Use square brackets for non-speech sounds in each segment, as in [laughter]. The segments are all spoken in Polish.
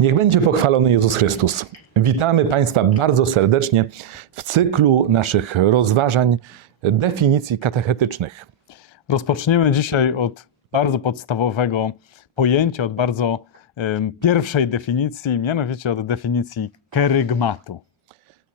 Niech będzie pochwalony Jezus Chrystus. Witamy Państwa bardzo serdecznie w cyklu naszych rozważań definicji katechetycznych. Rozpoczniemy dzisiaj od bardzo podstawowego pojęcia, od bardzo em, pierwszej definicji, mianowicie od definicji kerygmatu.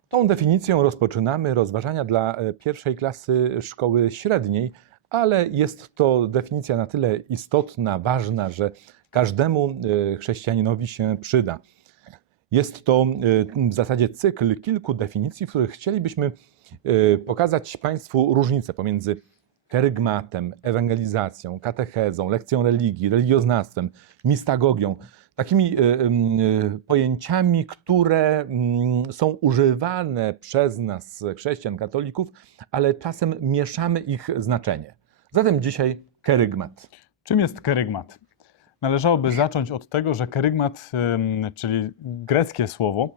Tą definicją rozpoczynamy rozważania dla e, pierwszej klasy szkoły średniej, ale jest to definicja na tyle istotna, ważna, że każdemu e, chrześcijaninowi się przyda. Jest to e, w zasadzie cykl kilku definicji, w których chcielibyśmy e, pokazać Państwu różnicę pomiędzy kerygmatem, ewangelizacją, katechezą, lekcją religii, religioznawstwem, mistagogią. Takimi pojęciami, które mm, są używane przez nas, chrześcijan, katolików, ale czasem mieszamy ich znaczenie. Zatem dzisiaj kerygmat. Czym jest kerygmat? Należałoby zacząć od tego, że kerygmat, czyli greckie słowo,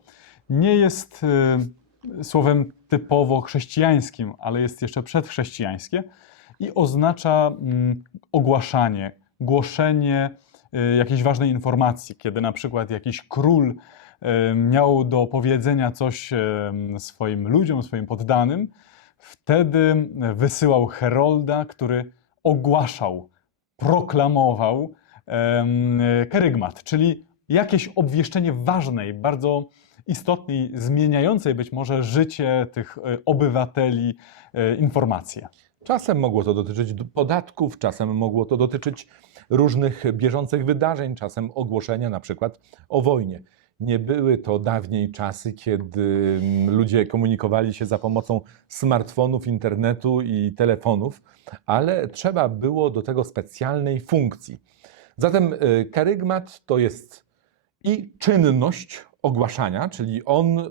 nie jest em, słowem typowo chrześcijańskim, ale jest jeszcze przedchrześcijańskie i oznacza ogłaszanie, głoszenie y, jakiejś ważnej informacji, kiedy na przykład jakiś król em, miał do powiedzenia coś swoim ludziom, swoim poddanym, wtedy wysyłał herolda, który ogłaszał, proklamował kerygmat, czyli jakieś obwieszczenie ważnej, bardzo istotnej, zmieniającej być może życie tych e, obywateli e, informacje. Czasem mogło to dotyczyć podatków, czasem mogło to dotyczyć różnych bieżących wydarzeń, czasem ogłoszenia na przykład o wojnie. Nie były to dawniej czasy, kiedy mm, ludzie komunikowali się za pomocą smartfonów, internetu i telefonów, ale trzeba było do tego specjalnej funkcji. Zatem y, kerygmat to jest i czynność ogłaszania, czyli on y,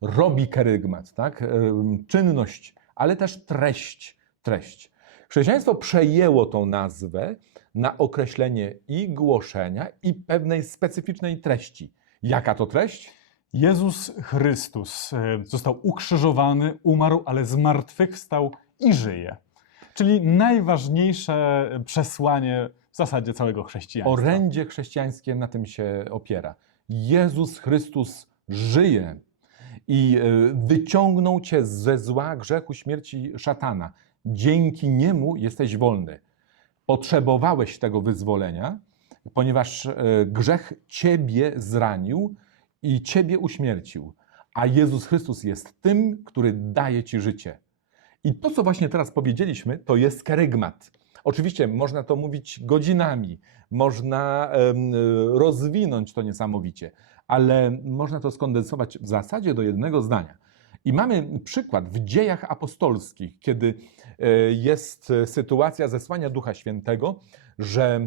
robi kerygmat, tak? Y, czynność, ale też treść, treść. Chrześcijaństwo przejęło tą nazwę na określenie i głoszenia, i pewnej specyficznej treści. Jaka to treść? Jezus Chrystus e, został ukrzyżowany, umarł, ale zmartwychwstał i żyje. Czyli najważniejsze przesłanie zasadzie całego chrześcijaństwa. Orędzie chrześcijańskie na tym się opiera. Jezus Chrystus żyje i e, wyciągnął cię ze zła grzechu śmierci szatana. Dzięki niemu jesteś wolny. Potrzebowałeś tego wyzwolenia, ponieważ e, grzech ciebie zranił i ciebie uśmiercił. A Jezus Chrystus jest tym, który daje ci życie. I to, co właśnie teraz powiedzieliśmy, to jest kerygmat. Oczywiście można to mówić godzinami, można rozwinąć to niesamowicie, ale można to skondensować w zasadzie do jednego zdania. I mamy przykład w dziejach apostolskich, kiedy e, jest sytuacja zesłania Ducha Świętego, że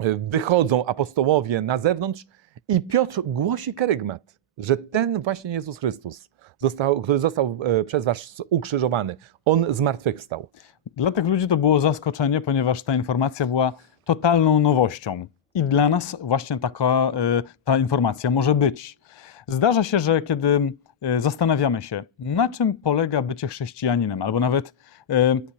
e, wychodzą apostołowie na zewnątrz i Piotr głosi kerygmat, że ten właśnie Jezus Chrystus, został, który został e, przez was ukrzyżowany, on zmartwychwstał. Dla tych ludzi to było zaskoczenie, ponieważ ta informacja była totalną nowością. I dla nas właśnie taka y, ta informacja może być. Zdarza się, że kiedy y, zastanawiamy się, na czym polega bycie chrześcijaninem, albo nawet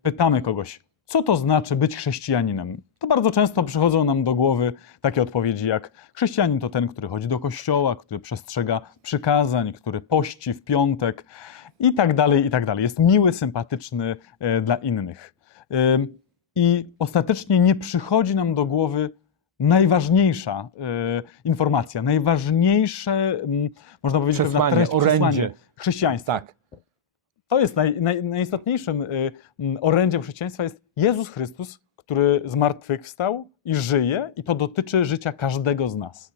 pytamy kogoś, co to znaczy być chrześcijaninem, to bardzo często przychodzą nam do głowy takie odpowiedzi jak chrześcijanin to ten, który chodzi do kościoła, który przestrzega przykazań, który pości w piątek i tak dalej, i tak dalej. Jest miły, sympatyczny e, dla innych. I ostatecznie nie przychodzi nam do głowy najważniejsza e, informacja, najważniejsze, można powiedzieć, Przesłanie, treść, orędzie. chrześcijaństwa. Tak. To jest naj, naj, najistotniejszym y, orędziem chrześcijaństwa jest Jezus Chrystus, który zmartwychwstał i żyje i to dotyczy życia każdego z nas.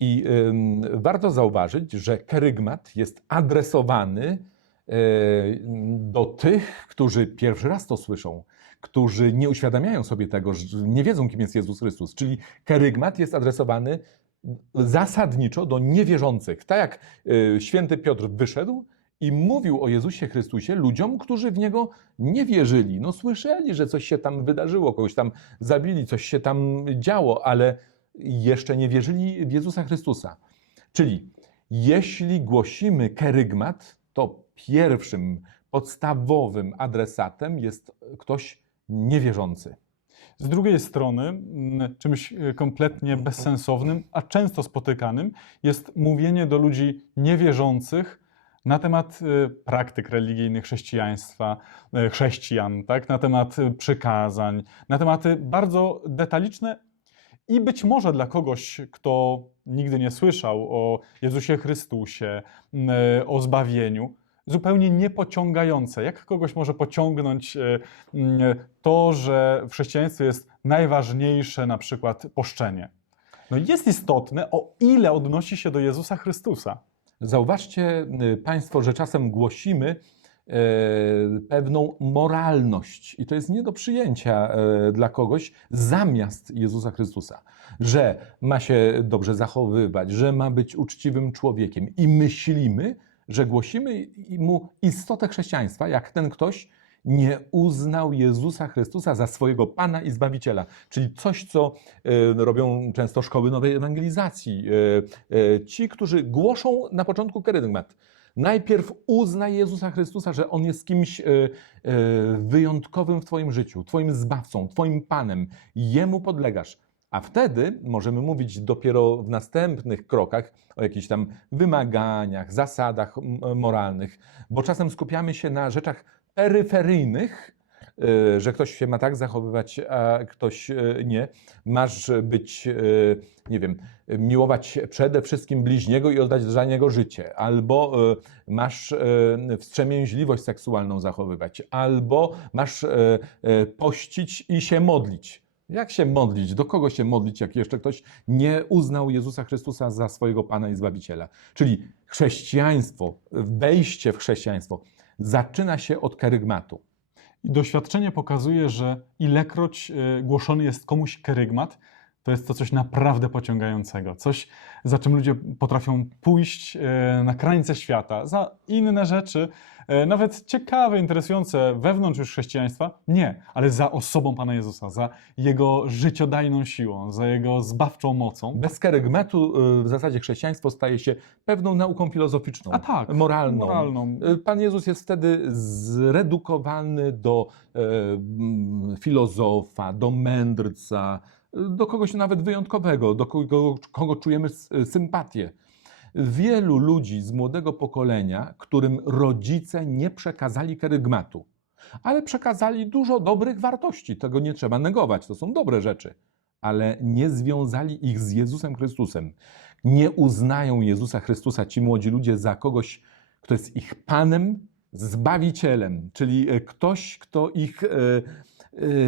I ym, warto zauważyć, że kerygmat jest adresowany y, do tych, którzy pierwszy raz to słyszą, którzy nie uświadamiają sobie tego, nie wiedzą, kim jest Jezus Chrystus. Czyli kerygmat jest adresowany zasadniczo do niewierzących. Tak jak y, święty Piotr wyszedł i mówił o Jezusie Chrystusie ludziom, którzy w Niego nie wierzyli. No słyszeli, że coś się tam wydarzyło, kogoś tam zabili, coś się tam działo, ale jeszcze nie wierzyli w Jezusa Chrystusa. Czyli jeśli głosimy kerygmat, to pierwszym podstawowym adresatem jest ktoś niewierzący. Z drugiej strony, mm, czymś e, kompletnie bezsensownym, a często spotykanym jest mówienie do ludzi niewierzących na temat e, praktyk religijnych chrześcijaństwa, e, chrześcijan, tak? na temat e, przykazań, na tematy bardzo detaliczne i być może dla kogoś, kto nigdy nie słyszał o Jezusie Chrystusie, o zbawieniu, zupełnie niepociągające. Jak kogoś może pociągnąć to, że w chrześcijaństwie jest najważniejsze na przykład poszczenie? No jest istotne, o ile odnosi się do Jezusa Chrystusa. Zauważcie y, Państwo, że czasem głosimy e, pewną moralność. I to jest nie do przyjęcia e, dla kogoś zamiast Jezusa Chrystusa, że ma się dobrze zachowywać, że ma być uczciwym człowiekiem. I myślimy, że głosimy mu istotę chrześcijaństwa, jak ten ktoś nie uznał Jezusa Chrystusa za swojego Pana i Zbawiciela. Czyli coś, co e, robią często szkoły nowej ewangelizacji. E, e, Ci, którzy głoszą na początku kerygmat. Najpierw uznaj Jezusa Chrystusa, że On jest kimś wyjątkowym w Twoim życiu, Twoim Zbawcą, Twoim Panem. Jemu podlegasz. A wtedy możemy mówić dopiero w następnych krokach o jakichś tam wymaganiach, zasadach moralnych, bo czasem skupiamy się na rzeczach peryferyjnych, y, że ktoś się ma tak zachowywać, a ktoś y, nie. Masz być, y, nie wiem, miłować przede wszystkim bliźniego i oddać za niego życie, albo masz wstrzemięźliwość seksualną zachowywać, albo masz pościć i się modlić. Jak się modlić? Do kogo się modlić, jak jeszcze ktoś nie uznał Jezusa Chrystusa za swojego Pana i Zbawiciela? Czyli chrześcijaństwo, wejście w chrześcijaństwo zaczyna się od kerygmatu. Doświadczenie pokazuje, że ilekroć e, głoszony jest komuś kerygmat, to jest to coś naprawdę pociągającego. Coś, za czym ludzie potrafią pójść e, na krańce świata. Za inne rzeczy, e, nawet ciekawe, interesujące wewnątrz już chrześcijaństwa, nie, ale za osobą Pana Jezusa, za Jego życiodajną siłą, za Jego zbawczą mocą. Bez kerygmatu y, w zasadzie chrześcijaństwo staje się pewną nauką filozoficzną, A tak, moralną. moralną. Pan Jezus jest wtedy zredukowany do e, filozofa, do mędrca, do kogoś nawet wyjątkowego, do kogo, kogo czujemy s- sympatię. Wielu ludzi z młodego pokolenia, którym rodzice nie przekazali kerygmatu, ale przekazali dużo dobrych wartości. Tego nie trzeba negować, to są dobre rzeczy, ale nie związali ich z Jezusem Chrystusem. Nie uznają Jezusa Chrystusa ci młodzi ludzie za kogoś, kto jest ich Panem, Zbawicielem, czyli e, ktoś, kto ich e, e,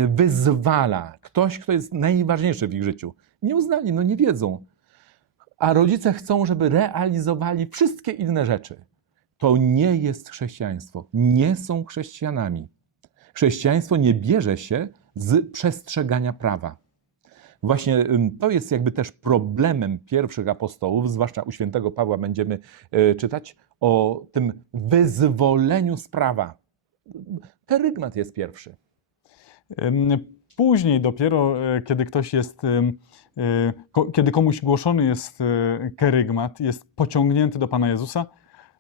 wyzwala, ktoś, kto jest najważniejszy w ich życiu. Nie uznali, no nie wiedzą. A rodzice chcą, żeby realizowali wszystkie inne rzeczy. To nie jest chrześcijaństwo. Nie są chrześcijanami. Chrześcijaństwo nie bierze się z przestrzegania prawa. Właśnie to jest jakby też problemem pierwszych apostołów, zwłaszcza u świętego Pawła będziemy e, czytać o tym wyzwoleniu z prawa. Kerygmat jest pierwszy. Później dopiero, e, kiedy ktoś jest, e, kiedy komuś głoszony jest e, kerygmat, jest pociągnięty do Pana Jezusa,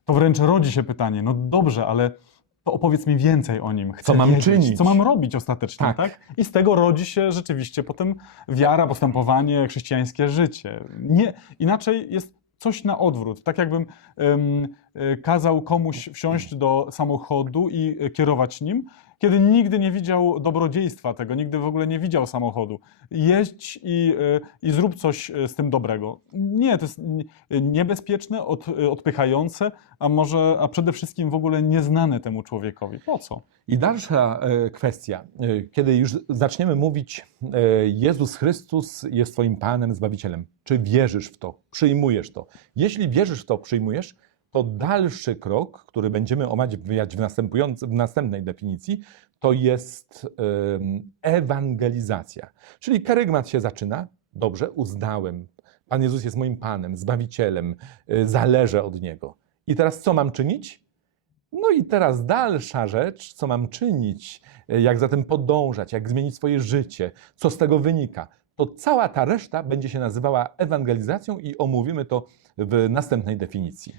to wręcz rodzi się pytanie, no dobrze, ale to opowiedz mi więcej o nim. Chcę Co mam wiedzieć, czynić? Co mam robić ostatecznie, Tak. tak. I z tego rodzi się rzeczywiście potem wiara, postępowanie, chrześcijańskie życie. Nie, inaczej jest coś na odwrót. Tak jakbym e, kazał komuś wsiąść do samochodu i kierować nim, kiedy nigdy nie widział dobrodziejstwa tego, nigdy w ogóle nie widział samochodu. Jedź i, e, i zrób coś e, z tym dobrego. Nie, to jest niebezpieczne, od, e, odpychające, a może, a przede wszystkim w ogóle nieznane temu człowiekowi. Po co? I dalsza e, kwestia, e, kiedy już zaczniemy mówić, e, Jezus Chrystus jest Twoim Panem, Zbawicielem. Czy wierzysz w to? Przyjmujesz to? Jeśli wierzysz w to, przyjmujesz, to dalszy krok, który będziemy omawiać w, w następnej definicji, to jest ewangelizacja. Czyli kerygmat się zaczyna, dobrze, uznałem. Pan Jezus jest moim Panem, Zbawicielem, e, zależę od Niego. I teraz co mam czynić? No i teraz dalsza rzecz, co mam czynić, e, jak zatem podążać, jak zmienić swoje życie, co z tego wynika. To cała ta reszta będzie się nazywała ewangelizacją i omówimy to w następnej definicji.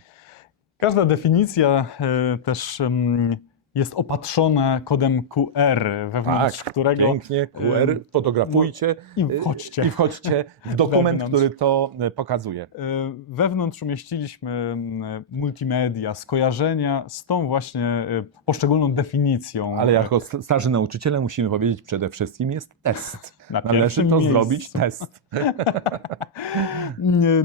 Każda definicja e, też em, jest opatrzone kodem QR, wewnątrz którego pięknie, QR, ym, fotografujcie i y, wchodźcie. i wchodźcie w [laughs] dokument, Wewnątrz. który to y, pokazuje. Y, Wewnątrz umieściliśmy mm, multimedia, skojarzenia z tą właśnie y, poszczególną definicją. Ale jako starzy nauczyciele musimy powiedzieć przede wszystkim jest test. Na Należy to miejscu. zrobić test. [laughs]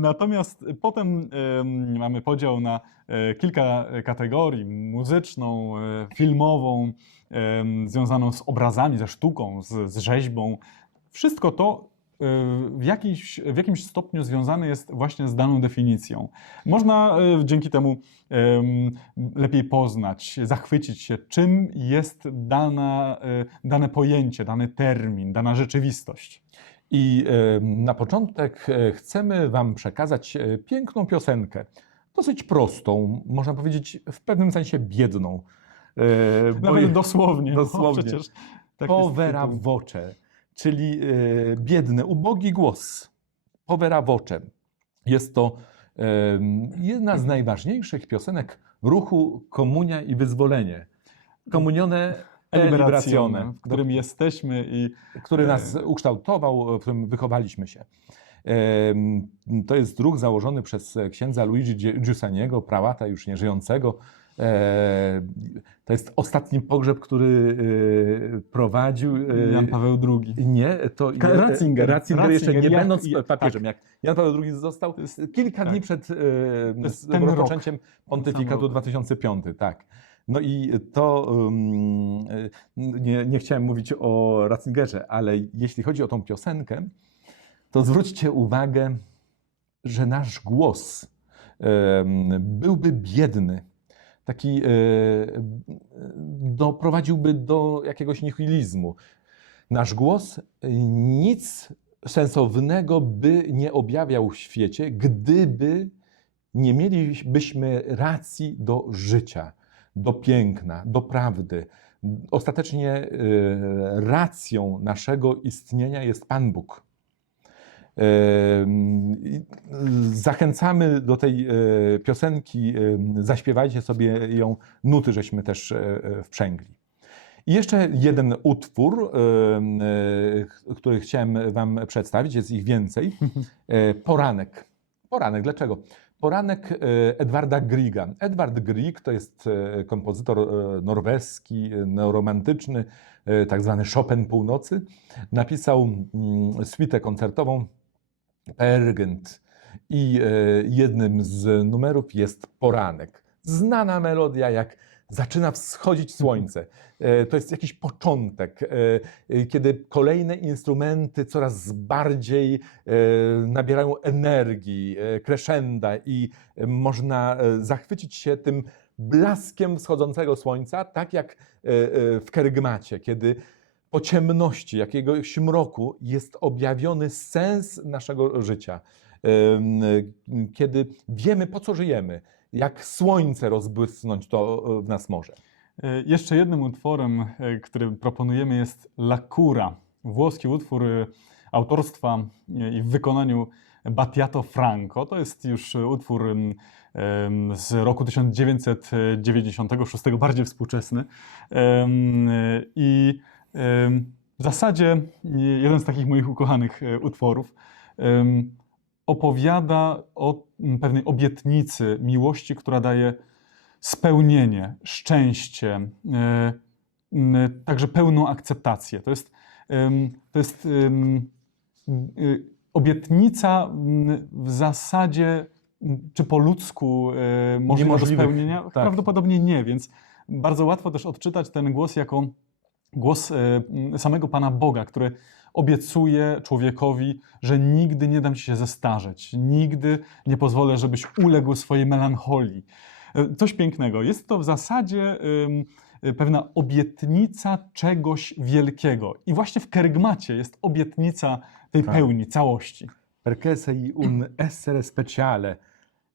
Natomiast potem em, mamy podział na e, kilka kategorii: muzyczną, e, filmową, związaną z obrazami, ze sztuką, z, z rzeźbą. Wszystko to e, w, jakiś, w jakimś stopniu związane jest właśnie z daną definicją. Można e, dzięki temu em, lepiej poznać, zachwycić się, czym jest dana, e, dane pojęcie, dany termin, dana rzeczywistość. I na początek chcemy Wam przekazać piękną piosenkę. Dosyć prostą, można powiedzieć w pewnym sensie biedną. E, bo je- dosłownie. dosłownie. No, przecież tak Povera voce, czyli e, biedny, ubogi głos. Povera voce. Jest to jedna z najważniejszych piosenek ruchu Komunia i Wyzwolenie. Komunione e Liberazione, w którym jesteśmy i który nas ukształtował, w którym wychowaliśmy się. To jest ruch założony przez księdza Luigi Gi- Giussaniego, prałata już nieżyjącego. E, To jest ostatni pogrzeb, który e, prowadził. e, Jan Paweł II. Nie, to Ka- Ratzinger. Ratzinger jeszcze nie Ratzinger, jak- będąc papieżem. Jak Jan Paweł II został kilka tak. dni przed rozpoczęciem pontyfikatu rok. 2005. Tak. No i to um, nie, nie chciałem mówić o Ratzingerze, ale jeśli chodzi o tą piosenkę, to zwróćcie uwagę, że nasz głos em, byłby biedny. Taki e, doprowadziłby do jakiegoś nihilizmu. Nasz głos e, nic sensownego by nie objawiał w świecie, gdyby nie mielibyśmy racji do życia, do piękna, do prawdy. Ostatecznie e, racją naszego istnienia jest Pan Bóg. Zachęcamy do tej e, piosenki, em, zaśpiewajcie sobie ją, nuty żeśmy też e, e, wprzęgli. I jeszcze jeden utwór, e, który chciałem Wam przedstawić, jest ich więcej. E, Poranek. Poranek, dlaczego? Poranek e, Edwarda Grieга. Edward Grieg to jest e, kompozytor e, norweski, e, neoromantyczny, e, tak zwany Chopin północy. Napisał mm, suitę koncertową Pergent i e, jednym z numerów jest Poranek. Znana melodia, jak zaczyna wschodzić słońce. E, To jest jakiś początek, e, kiedy kolejne instrumenty coraz bardziej nabierają energii, crescenda i można zachwycić się tym blaskiem wschodzącego słońca, tak jak w Kerygmacie, kiedy po ciemności, jakiegoś mroku jest objawiony sens naszego życia. Kiedy wiemy, po co żyjemy, jak słońce rozbłysnąć to e, w nas może. E, Jeszcze jednym utworem, e, który proponujemy jest La Cura, włoski utwór e, autorstwa e, i w wykonaniu Battiato Franco. To jest już utwór z roku 1996, bardziej współczesny. I w zasadzie jeden z takich moich ukochanych utworów opowiada o pewnej obietnicy miłości, która daje spełnienie, szczęście, e, m, także pełną akceptację. To jest, to jest y, obietnica w zasadzie, czy po ludzku e, możliwe do spełnienia? tak. Prawdopodobnie nie, więc bardzo łatwo też odczytać ten głos jako głos e, samego Pana Boga, który obiecuje człowiekowi, że nigdy nie dam ci się zestarzeć, nigdy nie pozwolę, żebyś uległ swojej melancholii. E, Coś pięknego. Jest to w zasadzie y, pewna obietnica czegoś wielkiego. I właśnie w kerygmacie jest obietnica tej Tak. pełni, całości. Perché sei un essere speciale.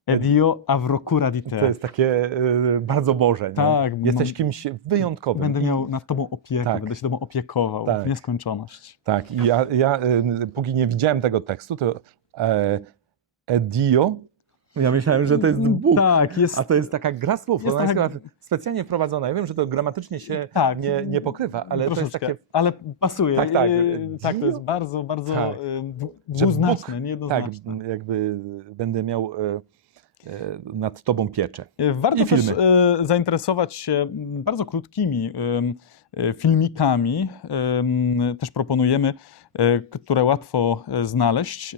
E Dio avrò cura di To te. jest takie e, bardzo Boże. nie? Tak, Jesteś kimś wyjątkowym. Będę miał nad tobą opiekę, Tak. będę się tobą opiekował Tak. w nieskończoność. Tak, i ja, ja y, póki nie widziałem tego tekstu, to e, e Dio Ja myślałem, że to jest Bóg. Tak, jest. A to jest taka gra słów, Jest ona taka- specjalnie wprowadzona. Ja wiem, że to gramatycznie się tak, nie, nie pokrywa, ale to jest takie... Ale pasuje. Tak, tak. Yy, tak, to jest bardzo, bardzo Tak. dwuznaczne, Tak, niejednoznaczne. jakby będę miał e, e, nad tobą pieczę. E, Warto I też filmy. e, zainteresować się m, bardzo krótkimi e, filmikami. Też proponujemy, e, które łatwo e, znaleźć. E,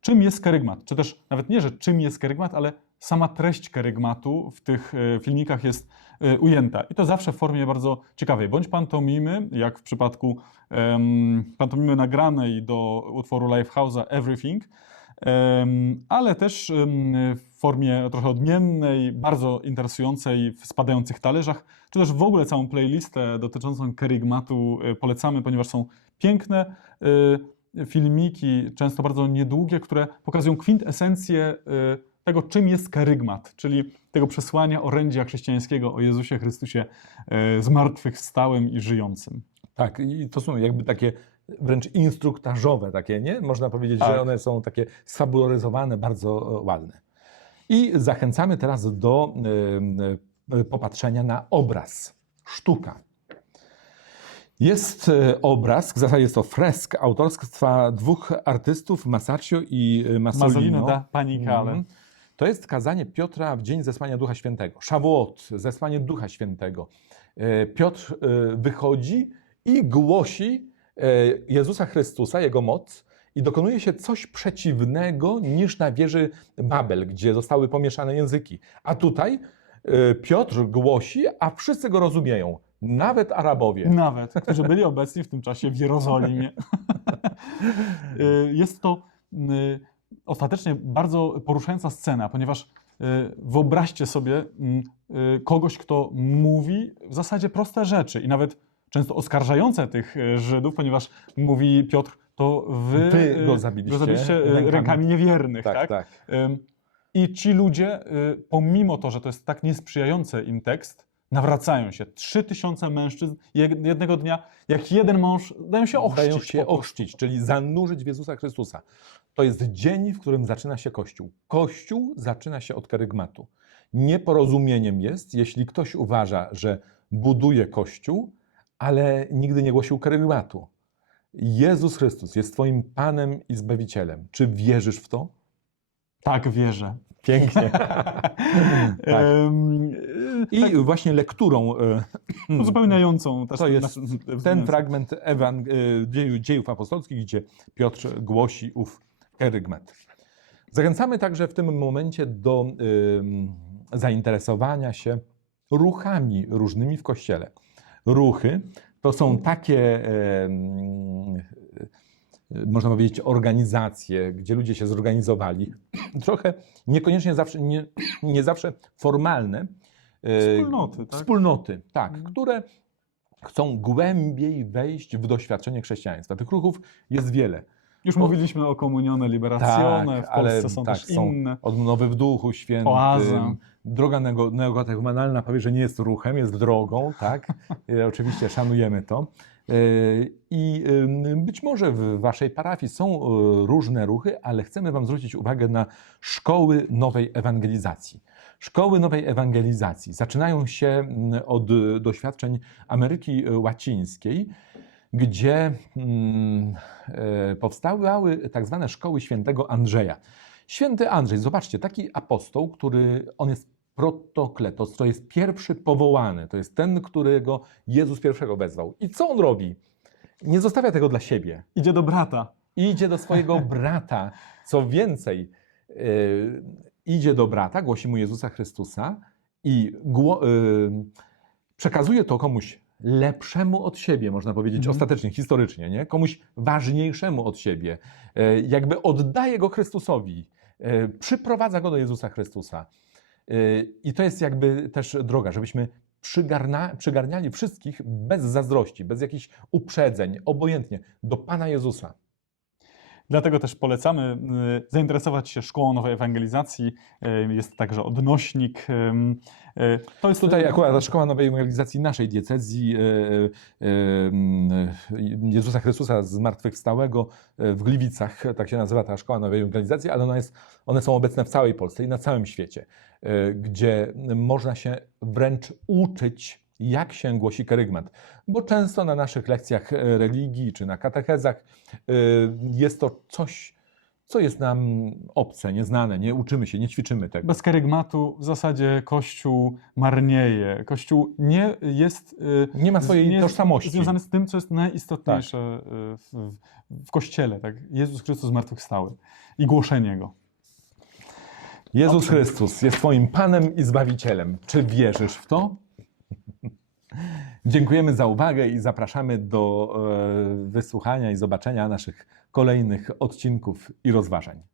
Czym jest kerygmat? Czy też nawet nie, że czym jest kerygmat, ale sama treść kerygmatu w tych e, filmikach jest e, ujęta. I to zawsze w formie bardzo ciekawej. Bądź pantomimy, jak w przypadku pantomimy nagranej do utworu Lifehouse'a Everything, ale też w formie trochę odmiennej, bardzo interesującej w spadających talerzach, czy też w ogóle całą playlistę dotyczącą kerygmatu e, polecamy, ponieważ są piękne e, filmiki, często bardzo niedługie, które pokazują kwintesencję e, tego, czym jest kerygmat, czyli tego przesłania orędzia chrześcijańskiego o Jezusie Chrystusie zmartwychwstałym i żyjącym. Tak, i to są jakby takie wręcz instruktażowe takie, nie? Można powiedzieć, Tak. że one są takie sfabularyzowane, bardzo e, ładne. I zachęcamy teraz do e, e, popatrzenia na obraz, sztuka. Jest obraz, w zasadzie jest to fresk autorstwa dwóch artystów, Masaccio i Masolino. Masolino da Panicale. Mhm. To jest kazanie Piotra w dzień zesłania Ducha Świętego. Szawuot, zesłanie Ducha Świętego. Piotr wychodzi i głosi Jezusa Chrystusa, Jego moc i dokonuje się coś przeciwnego niż na wieży Babel, gdzie zostały pomieszane języki. A tutaj e, Piotr głosi, a wszyscy go rozumieją. Nawet Arabowie. Nawet, którzy byli obecni w tym czasie w Jerozolimie. Y, Jest to ostatecznie bardzo poruszająca scena, ponieważ wyobraźcie sobie mm, kogoś, kto mówi w zasadzie proste rzeczy i nawet często oskarżające tych y, Żydów, ponieważ mówi Piotr, to wy, Wy y, go zabiliście go zabiliście y, rękami. rękami niewiernych. tak, tak? tak. I ci ludzie, pomimo to, że to jest tak niesprzyjający im tekst, nawracają się. Trzy tysiące mężczyzn jed- jednego dnia, jak jeden mąż, dają się ochrzcić. Dają się ochrzcić, czyli zanurzyć w Jezusa Chrystusa. To jest dzień, w którym zaczyna się Kościół. Kościół zaczyna się od kerygmatu. Nieporozumieniem jest, jeśli ktoś uważa, że buduje Kościół, ale nigdy nie głosił kerygmatu. Jezus Chrystus jest Twoim Panem i Zbawicielem. Czy wierzysz w to? Tak, wierzę. Pięknie. [laughs] tak. I właśnie lekturą e, [clears throat] uzupełniającą też To jest ten fragment Ewan- e, dziejów apostolskich, gdzie Piotr głosi ów kerygmat. Zachęcamy także w tym momencie do zainteresowania się ruchami różnymi w Kościele. Ruchy to są takie, e, można powiedzieć, organizacje, gdzie ludzie się zorganizowali, trochę niekoniecznie zawsze, nie, nie zawsze formalne. e, Wspólnoty, tak? Wspólnoty, tak, Mhm. które chcą głębiej wejść w doświadczenie chrześcijaństwa. Tych ruchów jest wiele. Już mówiliśmy o komunione liberacjone, Tak, w Polsce ale są tak, też są inne. Odnowy w duchu świętym. Oaza. Droga neokatechumenalna powie, że nie jest ruchem, jest drogą, tak? E, Oczywiście szanujemy to. E, I być może w waszej parafii są e, różne ruchy, ale chcemy wam zwrócić uwagę na szkoły nowej ewangelizacji. Szkoły nowej ewangelizacji zaczynają się od doświadczeń Ameryki Łacińskiej, gdzie mm, e, powstawały tak zwane szkoły świętego Andrzeja. Święty Andrzej, zobaczcie, taki apostoł, który on jest protokletos, to jest pierwszy powołany, to jest ten, którego Jezus pierwszego wezwał. I co on robi? Nie zostawia tego dla siebie. Idzie do brata. Idzie do swojego [laughs] brata. Co więcej, e, idzie do brata, głosi mu Jezusa Chrystusa i e, przekazuje to komuś lepszemu od siebie, można powiedzieć Mhm. ostatecznie, historycznie, nie? komuś ważniejszemu od siebie. E, jakby oddaje go Chrystusowi, e, przyprowadza go do Jezusa Chrystusa. E, I to jest jakby też droga, żebyśmy przygarna, przygarniali wszystkich bez zazdrości, bez jakichś uprzedzeń, obojętnie, do Pana Jezusa. Dlatego też polecamy y, zainteresować się Szkołą Nowej Ewangelizacji. Y, Jest także odnośnik. y, To jest Tutaj akurat Szkoła Nowej Ewangelizacji naszej diecezji Jezusa Chrystusa Zmartwychwstałego w Gliwicach, tak się nazywa ta Szkoła Nowej Ewangelizacji, ale ona jest, one są obecne w całej Polsce i na całym świecie, gdzie można się wręcz uczyć, jak się głosi kerygmat. Bo często na naszych lekcjach e, religii czy na katechezach e, jest to coś, co jest nam obce, nieznane, nie uczymy się, nie ćwiczymy tego. Bez kerygmatu w zasadzie Kościół marnieje. Kościół nie jest. y, Nie ma swojej nie jest tożsamości. Związany z tym, co jest najistotniejsze y, w, w Kościele. Tak? Jezus Chrystus zmartwychwstały i głoszenie Go. Jezus Chrystus jest Twoim Panem i Zbawicielem. Czy wierzysz w to? Dziękujemy za uwagę i zapraszamy do e, wysłuchania i zobaczenia naszych kolejnych odcinków i rozważań.